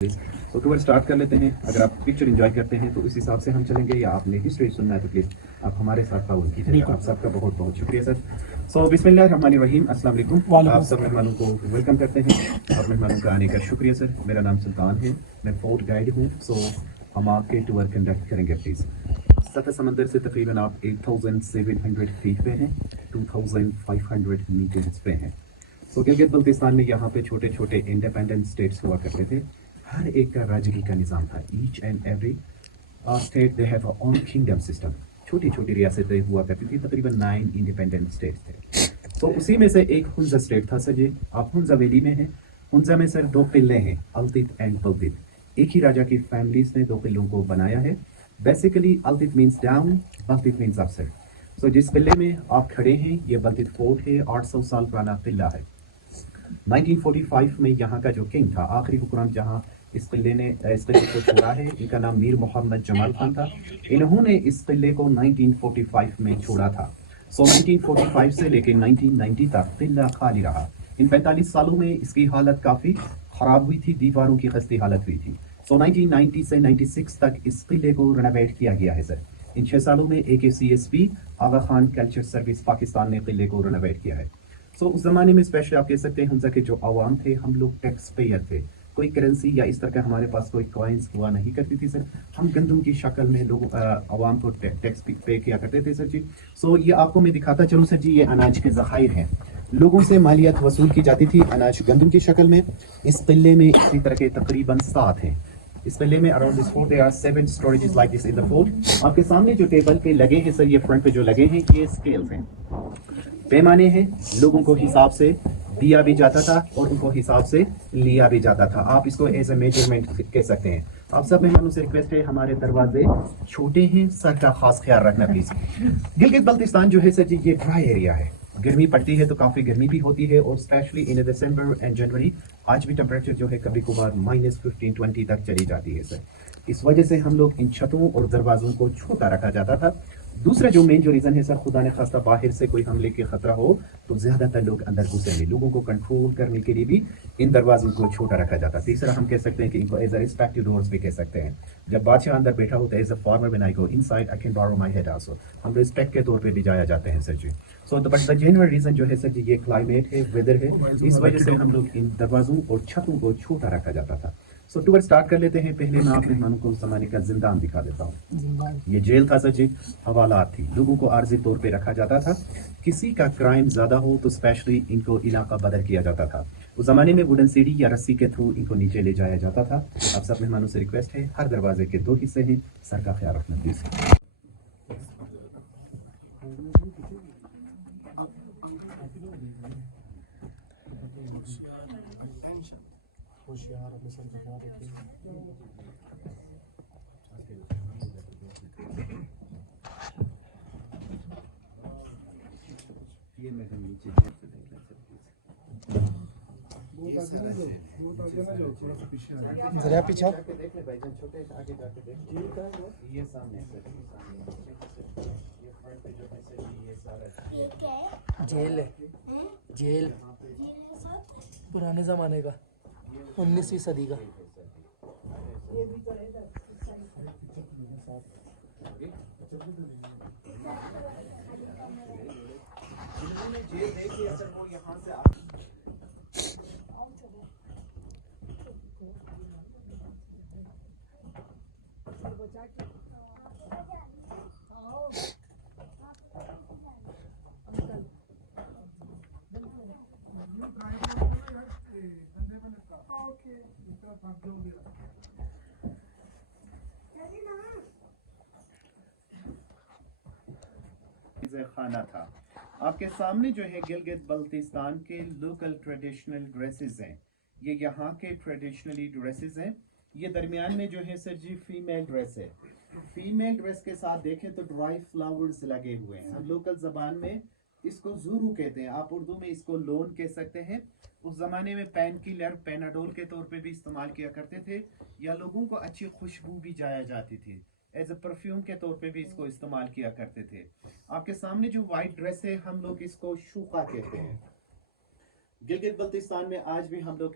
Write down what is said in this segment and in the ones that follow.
तो tour start कर लेते हैं। अगर आप पिक्चर एंजॉय करते हैं तो इस हिसाब से हम चलेंगे, या आपने हिस्ट्री सुनना है तो प्लीज़ आप हमारे साथ ताउन कीजिएगा। आप सबका बहुत बहुत शुक्रिया सर। सो बिस्मिल्लाहिर्रहमानिर्रहीम, अस्सलाम वालेकुम। आप सब मेहमानों को वेलकम करते हैं और मेहमानों का आने का शुक्रिया सर। मेरा नाम सुल्तान है, मैं फोर्ट गाइड हूँ। सो हम आपके टूर कंडक्ट करेंगे प्लीज़। सतह समंदर से तकरीबन आप 8700 फीट पे हैं, 2500 मीटर्स पे हैं। सो गिलगित बल्तिस्तान में यहाँ पे छोटे छोटे इंडिपेंडेंट स्टेट्स हुआ करते थे। हर एक का राजगी का निज़ाम था। Each and every state they have own kingdom system. छोटी छोटी रियासतें हुआ करती थी, तकरीबन 9 इंडिपेंडेंट स्टेट्स थे। तो उसी में से एक हुंजा स्टेट था सर जी। आप हुंजा वैली में हैं। हुंजा में सर 2 किले हैं, अल्तित एंड बल्तित। एक ही राजा की फैमिलीज ने 2 किलों को बनाया है। Basically Altit means down, Baltit means up sir. So जिस किले में आप खड़े हैं ये बल्तित फोर्ट है, 800 साल पुराना किला है। 1945 में यहाँ का जो किंग था, आखिरी हुक्मरान जहाँ इस किले को छोड़ा है, इनका नाम मीर मोहम्मद जमाल खान था। इन्होंने इस किले को 1945 में छोड़ा था। सो 1945 से लेकर 1990 तक किला खाली रहा। इन 45 सालों में इसकी हालत काफ़ी ख़राब हुई थी, दीवारों की खस्ती हालत हुई थी। सो 1990 से 96 तक इस किले को रेनोवेट किया गया है सर। इन 6 सालों में AKCSP आगा खान कल्चर सर्विस पाकिस्तान ने किले को रेनोवेट किया है। सो उस ज़माने में स्पेशली आप कह सकते हैं हुंजा के जो आवाम थे, हम लोग टैक्स पेयर थे। कोई करेंसी या इस तरह का हमारे पास कोई कॉइन्स हुआ नहीं करती थी सर। हम गंदम की शक्ल में लोग आवाम को टैक्स पे किया करते थे सर जी। सो ये आपको मैं दिखाता चलूँ सर जी, ये अनाज के ज़खायर हैं। लोगों से मालियत वसूल की जाती थी अनाज गंदम की शक्ल में। इस किले में इसी तरह के तकरीबन 7 हैं। इस किले में around this fort there are 7 storages like this in the fort. आपके सामने जो टेबल पे लगे हैं सर, ये फ्रंट पे जो लगे हैं, ये स्केल्स हैं, पैमाने हैं। लोगों को हिसाब से दिया भी जाता था और उनको हिसाब से लिया भी जाता था। आप इसको एज ए मेजरमेंट कह सकते हैं। आप सब मेहमानों से रिक्वेस्ट है, हमारे दरवाजे छोटे हैं, सर का खास ख्याल रखना प्लीज। गिलगित बल्तिस्तान जो है सर जी, ये ड्राई एरिया है। गर्मी पड़ती है तो काफ़ी गर्मी भी होती है, और स्पेशली इन दिसंबर एंड जनवरी आज भी टेम्परेचर जो है कभी कभार -15-20 तक चली जाती है सर। इस वजह से हम लोग इन छतों और दरवाजों को छोटा रखा जाता था। दूसरा जो मेन जो रीज़न है सर, खुदा ने खास्ता बाहर से कोई हमले के खतरा हो तो ज़्यादातर लोग अंदर घुसेंगे। लोगों को कंट्रोल करने के लिए भी इन दरवाजों को छोटा रखा जाता है। तीसरा हम कह सकते हैं कि इनको एज अ रिस्पेक्टिव डोर्स भी कह सकते हैं। जब बादशाह अंदर बैठा होता है, as a farmer when I go inside I can borrow my head also, हम रिस्पेक्ट के तौर पे भी जाया जाते हैं सर जी। So but the genuine reason जो है सर जी, ये क्लाइमेट है, वेदर है, इस वजह से हम लोग इन दरवाजों और छतों को छोटा रखा जाता था। सो टूर स्टार्ट कर लेते हैं। पहले मैं आप मेहमानों को उस जमाने का जिंदान दिखा देता हूँ। ये जेल था सर जी, हवालात थी, लोगों को आर्जी तौर पे रखा जाता था। किसी का क्राइम ज्यादा हो तो स्पेशली इनको इलाका बदल किया जाता था। उस जमाने में वुडन सीढ़ी या रस्सी के थ्रू इनको नीचे ले जाया जाता था। आप सब मेहमानों से रिक्वेस्ट है, हर दरवाजे के 2 हिस्से हैं, सर का ख्याल रखना प्लीज। ये मैं नीचे जरा पीछे देख ले भाईजान, छोटे आगे जाके देख। ये सामने से ये फ्रंट पे जो है सर, ये सारा जेल है। जेल पुराने ज़माने का, 19वीं सदी का। जिन्होंने जेल देखी है सर, वो यहाँ से खाना था। आपके सामने जो है गिलगित बल्तिस्तान के लोकल ट्रेडिशनल ड्रेसेस हैं। ये यहाँ के ट्रेडिशनली ड्रेसेस हैं। ये दरमियान में जो है सर जी फीमेल ड्रेस है। फीमेल ड्रेस के साथ देखें तो ड्राई फ्लावर्स लगे हुए हैं। हम लोकल जबान में इसको जूरू कहते हैं, आप उर्दू में इसको लोन कह सकते हैं। उस जमाने में पैन किलर, पेनाडोल के तौर पे भी इस्तेमाल किया करते थे, या लोगों को अच्छी खुशबू भी जाया जाती थी। एज अ परफ्यूम के तौर पे भी इसको इस्तेमाल किया करते थे। आपके सामने जो वाइट ड्रेस है, हम लोग इसको शूका कहते हैं। गिलगित बल्तिस्तान में आज भी हम लोग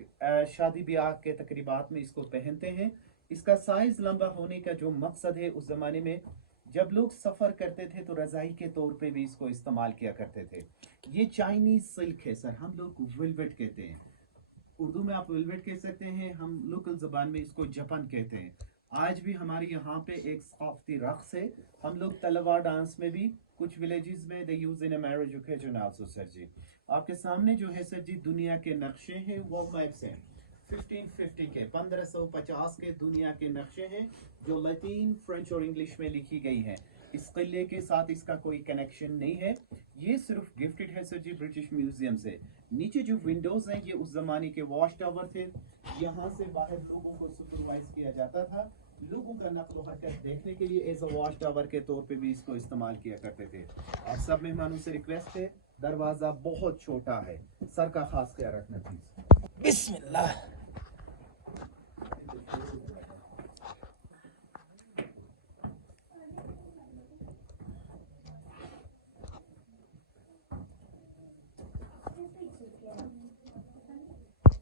शादी ब्याह के तकरीबात में इसको पहनते हैं। इसका साइज लंबा होने का जो मकसद है, उस जमाने में जब लोग सफर करते थे तो रजाई के तौर पे भी इसको इस्तेमाल किया करते थे। ये चाइनीज सिल्क है सर, हम लोग वेलवेट कहते हैं। उर्दू में आप वेलवेट कह सकते हैं, हम लोकल जबान में इसको जपन कहते हैं। आज भी हमारे यहाँ पे एक सकाफती रक्स है। हम लोग तलवार डांस में भी कुछ विलेजेस में they use in a marriage occasion also sir ji. आपके सामने जो है सर जी दुनिया के नक्शे हैं, वो मैप्स हैं 1550 के 1550 के दुनिया के नक्शे हैं जो लैटिन, फ्रेंच और इंग्लिश में लिखी गई हैं। इस किले के साथ इसका कोई कनेक्शन नहीं है, ये सिर्फ गिफ्टेड है सर जी ब्रिटिश म्यूजियम से। नीचे जो विंडोज हैं ये उस जमाने के वॉच टावर थे, यहाँ से बाहर लोगों को सुपरवाइज किया जाता था। लोगों का नकलो हरकत देखने के लिए एज अ वॉच टावर के तौर पे भी इसको इस्तेमाल किया करते थे। और सब मेहमानों से रिक्वेस्ट है, दरवाजा बहुत छोटा है, सर का खास ख्याल रखना प्लीज। बिस्मिल्लाह।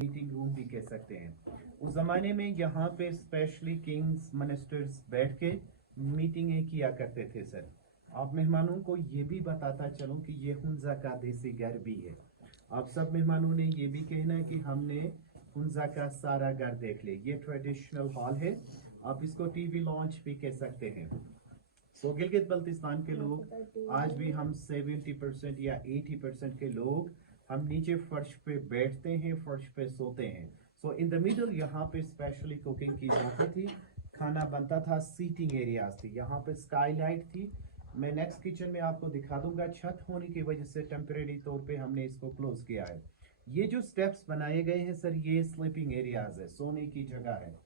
मीटिंग रूम भी कह सकते हैं। उस जमाने में यहाँ पे स्पेशली किंग्स मिनिस्टर्स बैठ के मीटिंगें किया करते थे सर। आप मेहमानों को ये भी बताता चलूं कि ये हुंजा का देसी घर भी है। आप सब मेहमानों ने ये भी कहना है कि हमने हुंजा का सारा घर देख लिया। ये ट्रेडिशनल हॉल है, आप इसको टीवी लॉन्च भी कह सकते हैं। सो गिलगित बल्तिस्तान के लोग आज भी हम 70% या 80% के लोग हम नीचे फर्श पे बैठते हैं, फर्श पे सोते हैं। सो इन द मिडल यहाँ पे स्पेशली कुकिंग की जाती थी, खाना बनता था, सीटिंग एरियाज थी, यहाँ पे स्काईलाइट थी। मैं नेक्स्ट किचन में आपको दिखा दूंगा। छत होने की वजह से टेम्परेरी तौर पे हमने इसको क्लोज किया है। ये जो स्टेप्स बनाए गए हैं सर, ये स्लीपिंग एरियाज है, सोने की जगह है।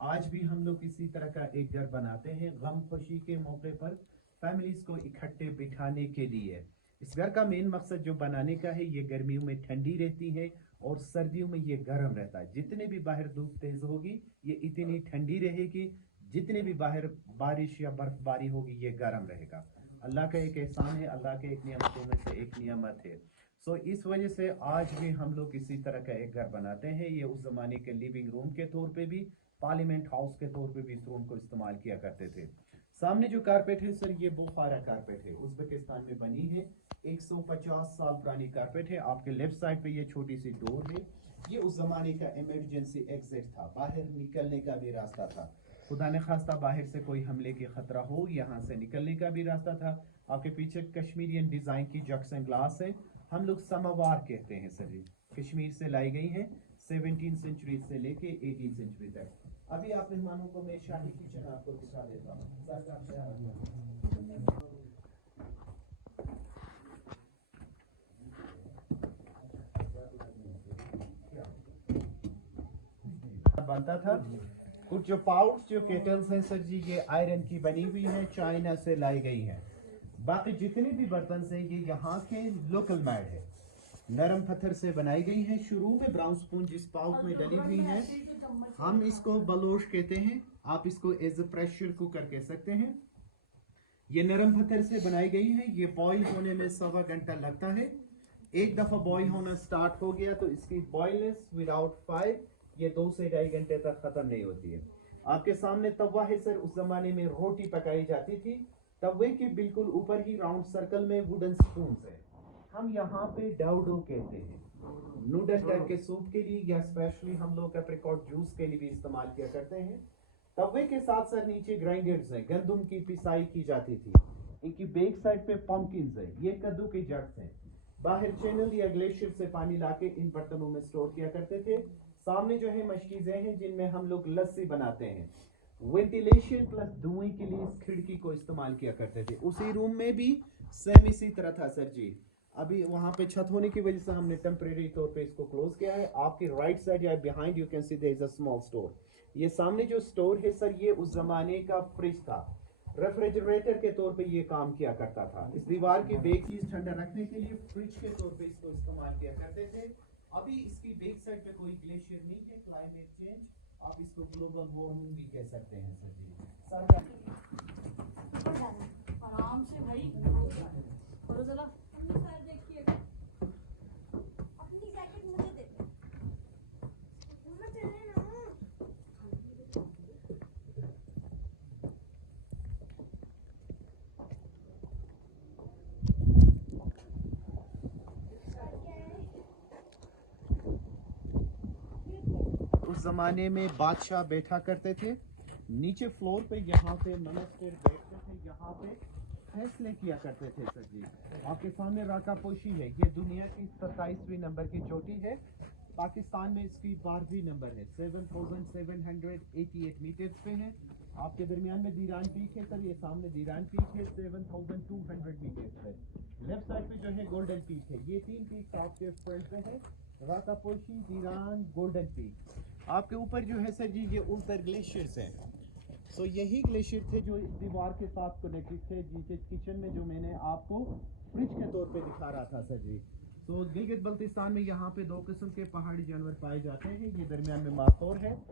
आज भी हम लोग इसी तरह का एक घर बनाते हैं गम खुशी के मौके पर फैमिलीज को इकट्ठे बिठाने के लिए। इस घर का मेन मकसद जो बनाने का है, ये गर्मियों में ठंडी रहती है और सर्दियों में ये गर्म रहता है। जितने भी बाहर धूप तेज होगी ये इतनी ठंडी रहेगी, जितने भी बाहर बारिश या बर्फबारी होगी ये गर्म रहेगा। अल्लाह का एक एहसान है, अल्लाह के एक नियमतों में से एक नियमत है। सो इस वजह से आज भी हम लोग इसी तरह का एक घर बनाते हैं। ये उस जमाने के लिविंग रूम के तौर पे भी, पार्लियामेंट हाउस के तौर पे भी इस रूम को इस्तेमाल किया करते थे। सामने जो कारपेट है सर, ये बुखारा कारपेट है, उज्बेकिस्तान में बनी है, 150 साल पुरानी कारपेट है। आपके लेफ्ट साइड पे ये छोटी सी डोर है, ये उस जमाने का इमरजेंसी एग्जिट था, बाहर निकलने का भी रास्ता था। खुदा ने खास्ता बाहर से कोई हमले की खतरा हो, यहाँ से निकलने का भी रास्ता था। आपके पीछे कश्मीरियन डिजाइन की जग्स एंड ग्लास है, हम लोग समवार कहते हैं सर जी, कश्मीर से लाई गई हैं 17th सेंचुरी से लेके 18th सेंचुरी तक। अभी आप मेहमानों को मैं शाही किचन आपको दिखा देता हूँ। सर का ख्याल रखना। बनता था कुछ जो पाउट्स जो केटल्स हैं सर जी, ये आयरन की बनी हुई है, चाइना से लाई गई है। बाकी जितने भी बर्तन हैं ये यहाँ के लोकल मेड है, नरम पत्थर से बनाई गई है। शुरू में ब्राउन स्पून जिस पाउट में डली हुई है, हम इसको बलोश कहते हैं, आप इसको एज ए प्रेशर कुकर कह सकते हैं। ये नरम पत्थर से बनाई गई है, ये बॉईल होने में 1.25 घंटा लगता है। एक दफा बॉईल होना स्टार्ट हो गया तो इसकी बॉयलेस विदाउट फायर ये 2 से 2.5 घंटे तक खत्म नहीं होती है। आपके सामने तवा है सर, उस जमाने में रोटी पकाई जाती थी। तवे के बिल्कुल ऊपर ही राउंड सर्कल में वुडन स्पून है, हम यहाँ पे डाउडो कहते हैं। नूडल टाइप के सूप के लिए या स्पेशली हम लोग एप्रिकॉट जूस के लिए भी इस्तेमाल किया करते हैं। तवे के साथ साथ नीचे ग्राइंडर्स हैं, गंदम की पिसाई की जाती थी। इनकी बैक साइड पे पंपकिन्स है, ये कद्दू के जग्स हैं। बाहर चैनल या ग्लेशियर से पानी लाके इन बर्तनों में स्टोर किया करते थे। सामने जो है मशकीजें हैं जिनमें हम लोग लस्सी बनाते हैं। वेंटिलेशन प्लस धुएं के लिए इस खिड़की को इस्तेमाल किया करते थे। उसी रूम में भी सेम इसी तरह था सर जी। अभी वहां पे छत होने की वजह से हमने टेम्परेरी तौर पे इसको क्लोज किया है। आपकी राइट साइड या behind you can see there is a small store. ये सामने जो स्टोर है सर, ये उस जमाने का फ्रिज था, रेफ्रिजरेटर के तौर पे ये काम किया करता था। इस दीवार की बेक चीज ठंडा रखने के लिए फ्रिज के तौर पे इसको इस्तेमाल किया करते थे। अभी इसकी बेक साइड पे कोई ग्लेशियर नहीं है, क्लाइमेट चेंज, आप इसको ग्लोबल वार्मिंग भी कह सकते हैं सर जी। आराम से भाई बोलो जरा। अपनी जैकेट मुझे उस ज़माने में बादशाह बैठा करते थे, नीचे फ्लोर पे यहाँ पे मिनिस्टर बैठते थे, यहाँ पे फैसले किया करते थे सर जी। आपके सामने राका पोशी है, ये दुनिया की 27वीं नंबर की चोटी है, पाकिस्तान में इसकी 12वीं नंबर है, 7,788 मीटर्स पे है। आपके दरमियान में दीरान पीक है सर, ये सामने दीरान पीक है 7,200 मीटर्स पे। लेफ्ट साइड पे जो है गोल्डन पीक है, ये तीन पीक आपके फ्रंट पे है, राका पोशी, दीरान, गोल्डन पीक। आपके ऊपर जो है सर जी ये उल्टर ग्लेशियर्स हैं। सो यही ग्लेशियर थे जो इस दीवार के साथ कनेक्टेड थे, जिसे किचन में जो मैंने आपको फ्रिज के तौर पे दिखा रहा था सर जी। तो गिलगित बल्तिस्तान में यहाँ पे दो किस्म के पहाड़ी जानवर पाए जाते हैं, ये दरमियान में माखौर है,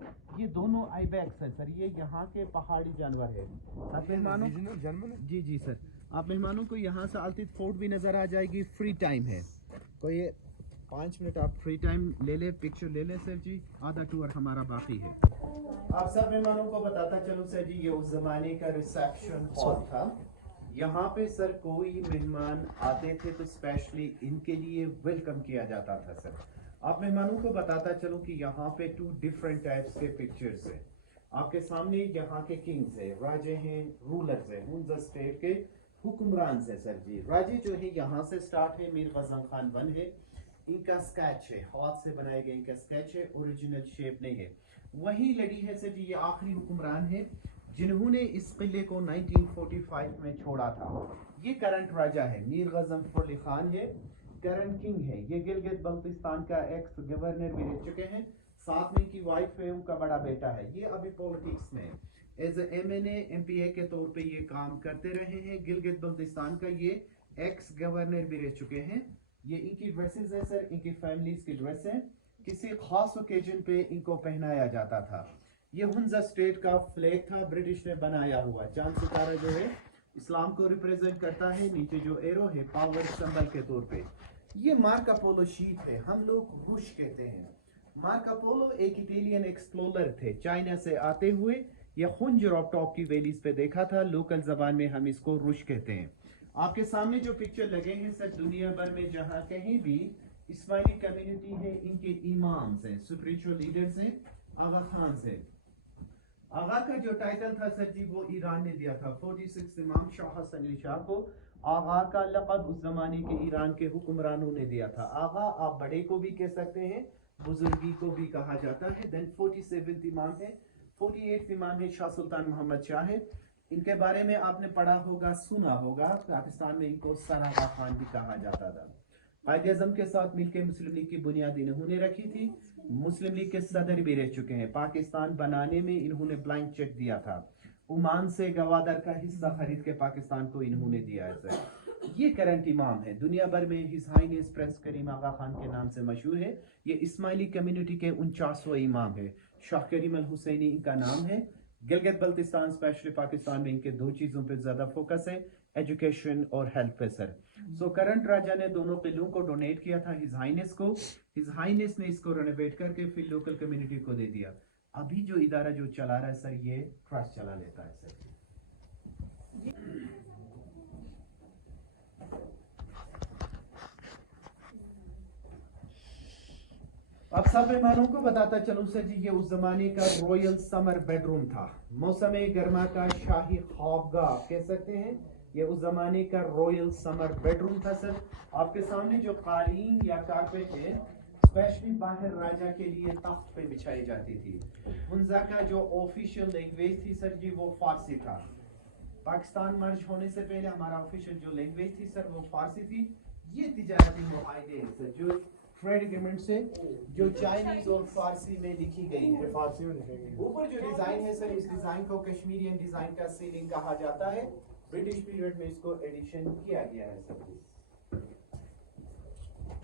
ये दोनों आइबैक्स हैं सर, ये यहाँ के पहाड़ी जानवर है। आप मेहमानों जी जी सर, आप मेहमानों को यहाँ से अल्तित फोर्ट भी नज़र आ जाएगी। फ्री टाइम है, कोई 5 मिनट आप फ्री टाइम ले ले, पिक्चर ले ले सर जी, आधा टूर हमारा बाकी है। आप सब मेहमानों को बताता चलूं सर जी, ये उस जमाने का रिसेप्शन हॉल था। यहाँ पे सर कोई मेहमान आते थे तो स्पेशली इनके लिए वेलकम किया जाता था सर। आप मेहमानों को बताता चलूं कि यहाँ पे 2 डिफरेंट टाइप्स के पिक्चर्स हैं। आपके सामने यहाँ के किंग्स है, राजे हैं, रूलर्स हैं, हुंजा स्टेट के हुक्मरान है सर जी। राजे जो है यहाँ से स्टार्ट है, मीर गजम खान 1 है, इनका स्केच है, हाथ से बनाए गए इनका स्केच है, ओरिजिनल शेप नहीं है। वही लड़ी है सर जी, ये आखिरी हुक्मरान है जिन्होंने इस किले को 1945 में छोड़ा था। ये करंट राजा है, मीर गजम फरली खान है, करंट किंग है। ये गिलगित बल्तिस्तान का एक्स गवर्नर भी रह चुके हैं, साथ में इनकी वाइफ है, उनका बड़ा बेटा है। ये अभी पॉलिटिक्स में एज MNA MPA के तौर पे ये काम करते रहे हैं। गिलगित बल्तिस्तान का ये एक्स गवर्नर भी रह चुके हैं। ये इनकी ड्रेसेस है सर, इनकी फैमिलीज की ड्रेस है, किसी खास ओकेजन पे इनको पहनाया जाता था। ये हुंजा स्टेट का फ्लैग था, ब्रिटिश ने बनाया हुआ, चांद सितारा जो है इस्लाम को रिप्रेजेंट करता है, नीचे जो एरो है पावर सिंबल के तौर पे। ये मार्को पोलो शीप है, हम लोग रुश कहते हैं। मार्को पोलो एक इटालियन एक्सप्लोरर थे, चाइना से आते हुए ये खुंजर ऑफ टॉप की वैलीज पे देखा था, लोकल जबान में हम इसको रुश कहते हैं। आपके सामने जो पिक्चर लगे हैं सर, दुनिया भर में जहाँ कहीं भी इस्माइली कम्युनिटी है, इनके इमाम्स हैं, स्पिरिचुअल लीडर्स हैं, आगा खान से। आगा का जो टाइटल था सर जी वो ईरान ने दिया था, 46 इमाम शाह हसन अली शाह को आगा का लक़ब उस जमाने के ईरान के हुक्मरानों ने दिया था। आगा आप बड़े को भी कह सकते हैं, बुजुर्गी को भी कहा जाता है। देन 47 इमाम है, 48 इमाम है शाह सुल्तान मोहम्मद शाह है। इनके बारे में आपने पढ़ा होगा, सुना होगा, पाकिस्तान में इनको सरागा खान भी कहा जाता था। कायद-ए-आज़म के साथ मिलकर मुस्लिम लीग की बुनियाद इन्होंने रखी थी, मुस्लिम लीग के सदर भी रह चुके हैं। पाकिस्तान बनाने में इन्होंने ब्लैंक चेक दिया था, ओमान से गवादर का हिस्सा खरीद के पाकिस्तान को इन्होंने दिया है सर। ये करंट इमाम है, दुनिया भर में हिज हाइनेस प्रिंस करीम आगा खान के नाम से मशहूर है। ये इस्माइली कम्युनिटी के 49वें इमाम है, शाह करीम अल हुसैनी इनका नाम है। गिलगित बल्तिस्तान स्पेशली पाकिस्तान में इनके 2 चीज़ों पे ज़्यादा फोकस है, एजुकेशन और हेल्थ पे सर। सो करंट राजा ने दोनों किलों को डोनेट किया था हिज हाइनेस को, हिज हाइनेस ने इसको रेनोवेट करके फिर लोकल कम्युनिटी को दे दिया। अभी जो इदारा जो चला रहा है सर, ये ट्रस्ट चला लेता है सर। अब सब मेहमानों को बताता चलूं सर जी, ये उस जमाने का रॉयल समर बेडरूम था, मौसम गर्मा का शाही ख्वाबगाह कह सकते हैं। ये उस जमाने का रॉयल समर बेडरूम था सर। आपके सामने जो कालीन या कारपेट है स्पेशली बाहर राजा के लिए तख्त पे बिछाई जाती थी। हुंजा का जो ऑफिशियल लैंग्वेज थी सर जी वो फारसी था। पाकिस्तान मर्ज होने से पहले हमारा ऑफिशियल जो लैंग्वेज थी सर वो फारसी थी। ये तिजारती मुआहदे हैं सर, जो ट्रेड एग्रीमेंट से जो चाइनीज और फारसी में लिखी गई है, फारसी में लिखी गई। ऊपर जो डिजाइन है सर, इस डिजाइन को कश्मीरियन डिजाइन का सीलिंग कहा जाता है। ब्रिटिश पीरियड में इसको एडिशन किया गया है सर।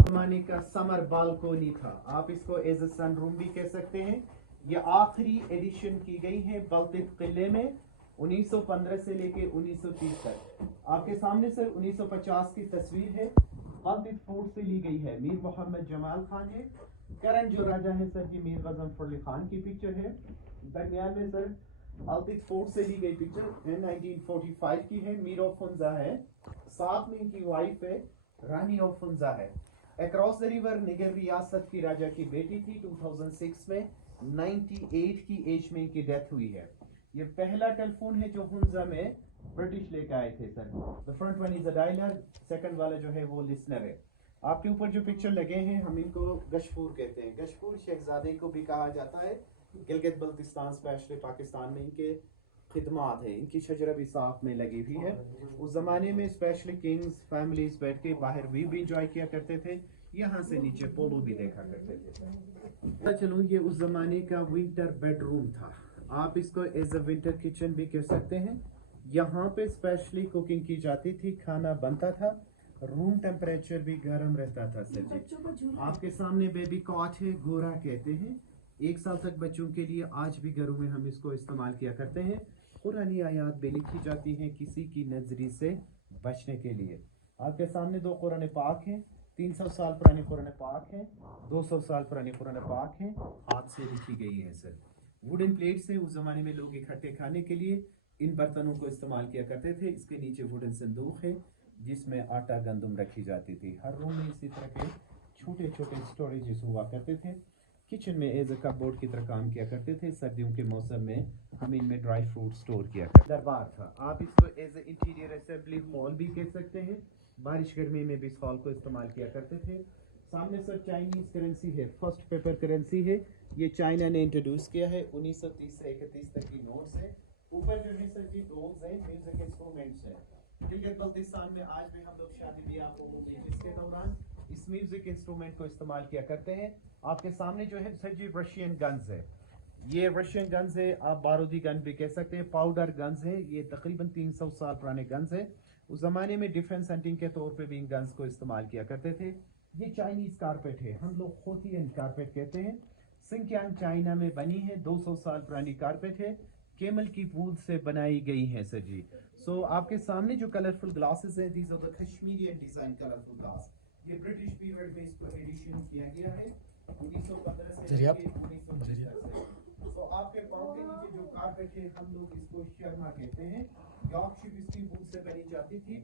जमाने का समर बालकोनी था, आप इसको एज अ सन रूम भी कह सकते हैं। ये आखिरी एडिशन की गई है बल्तिक किले में 1915 से लेके 1930 तक। आपके सामने सर 1950 की तस्वीर है, बल्तिक फोर्ट से ली गई है, मीर मोहम्मद जमाल खान है। करंट जो राजा है सर जी मीर गजम फरली खान की पिक्चर है। दरमियान में सर बल्तिक फोर्ट से ली गई पिक्चर 1945 की है, मीर ऑफ हुंजा है, साथ में इनकी वाइफ है रानी ऑफ हुंजा है। अक्रॉस द रिवर निगर रियासत की राजा की बेटी थी। 2006 में 98 की एज में इनकी डेथ हुई है। ये पहला टेलीफोन है जो हुंजा में ब्रिटिश लेकर आए थे sir. The front one is a dialer, second वाला जो है वो लिसनर है। आपके ऊपर जो पिक्चर लगे हैं हम इनको गशफूर कहते हैं। गशफूर शेखजादे को भी कहा जाता है। गिलगित बल्तिस्तान स्पेशली पाकिस्तान में इनके खिदमात है। इनकी शजरा भी साफ में लगी हुई है। उस जमाने में स्पेशली किंग्स फैमिलीज बैठ के बाहर व्यू भी इंजॉय किया करते थे। यहाँ से नीचे पोलो भी देखा करते थे। चलो ये उस जमाने का विंटर बेडरूम था। आप इसको एज अ विंटर किचन भी कह सकते हैं। यहाँ पे स्पेशली कुकिंग की जाती थी, खाना बनता था, रूम टेम्परेचर भी गर्म रहता था सर जी। आपके सामने बेबी कॉट है, गोरा कहते हैं। 1 साल तक बच्चों के लिए आज भी घरों में हम इसको इस्तेमाल किया करते हैं। कुरानी आयात भी लिखी जाती हैं किसी की नजरी से बचने के लिए। आपके सामने 2 कुरान पाक हैं। 300 साल पुराने कुरान पाक हैं, 200 साल पुराने कुरान पाक हैं, हाथ से लिखी गई है सर। वुडन प्लेट से उस जमाने में लोग इकट्ठे खाने के लिए इन बर्तनों को इस्तेमाल किया करते थे। इसके नीचे वुडन संदूक है जिसमें आटा गंदम रखी जाती थी। हर रूम में इसी तरह के छोटे छोटे स्टोरेजेस हुआ करते थे। किचन में एज अ कपबोर्ड की तरह काम किया करते थे। सर्दियों के मौसम में हम इनमें ड्राई फ्रूट स्टोर किया करते। दरबार था। आप इसको as a interior assembly hall भी कह सकते हैं। बारिश गर्मी में भी इस हॉल को इस्तेमाल किया करते थे। सामने सर चाइनीज करेंसी है, फर्स्ट पेपर करेंसी है। ये चाइना ने इंट्रोड्यूस किया है। 1930 से 31 तक की नोट्स है। ऊपर जो है सर जी डोग्स हैं, म्यूजिक इंस्ट्रूमेंट्स हैं। गिलगित बल्तिस्तान में आज भी हम लोग शादी ब्याह को के दौरान इस म्यूजिक इंस्ट्रूमेंट को इस्तेमाल किया करते हैं। आपके सामने जो है सर जी रशियन गन्स है। ये रशियन गन्स है, आप बारूदी गन भी कह सकते हैं। पाउडर गन्स है। ये तकरीबन 300 साल पुराने गन्स है। उस जमाने में डिफेंस हंटिंग के तौर पे भी इन गन्स को इस्तेमाल किया करते थे। ये चाइनीज कारपेट है, हम लोग खोतियन कारपेट कहते हैं। सिंकियांग चाइना में बनी है। 200 साल पुरानी कारपेट है। केमल की वूल से बनाई गई है सर जी। सो आपके सामने जो कलरफुल ग्लासेस है, these are the Kashmirian design colourful glass. ये ब्रिटिश पीरियड में इसको एडिशन किया गया है 1915 से लेकर 1925 तक। तो आपके पाँव के नीचे जो कारपेट है हम लोग इसको शर्मा कहते हैं। यॉर्कशायर इसकी वूल से बनी जाती थी।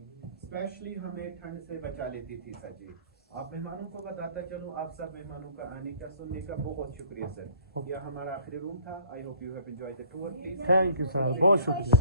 स्पेशली हमें ठंड से बचा लेती थी सर जी। आप मेहमानों को बताता चलो, आप सब मेहमानों का आने का सुनने का बहुत शुक्रिया सर। यह हमारा आखिरी रूम था। I hope you have enjoyed the tour. Please thank you sir, बहुत शुक्रिया।